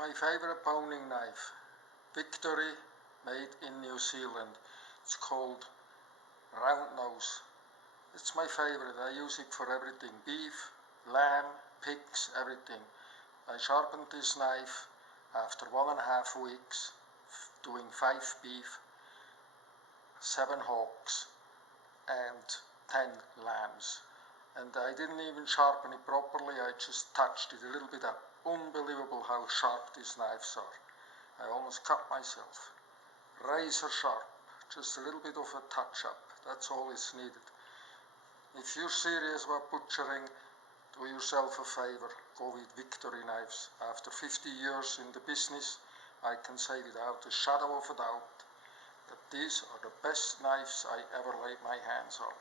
My favorite boning knife, Victory, made in New Zealand. It's called round nose. It's my favorite. I use it for everything. Beef, lamb, pigs, everything. I sharpened this knife after 1.5 weeks, doing 5 beef, 7 hogs, and 10 lambs. And I didn't even sharpen it properly, I just touched it a little bit up. Unbelievable how sharp these knives are. I almost cut myself. Razor sharp, just a little bit of a touch up, that's all is needed. If you're serious about butchering, do yourself a favor, go with Victory knives. After 50 years in the business, I can say without a shadow of a doubt that these are the best knives I ever laid my hands on.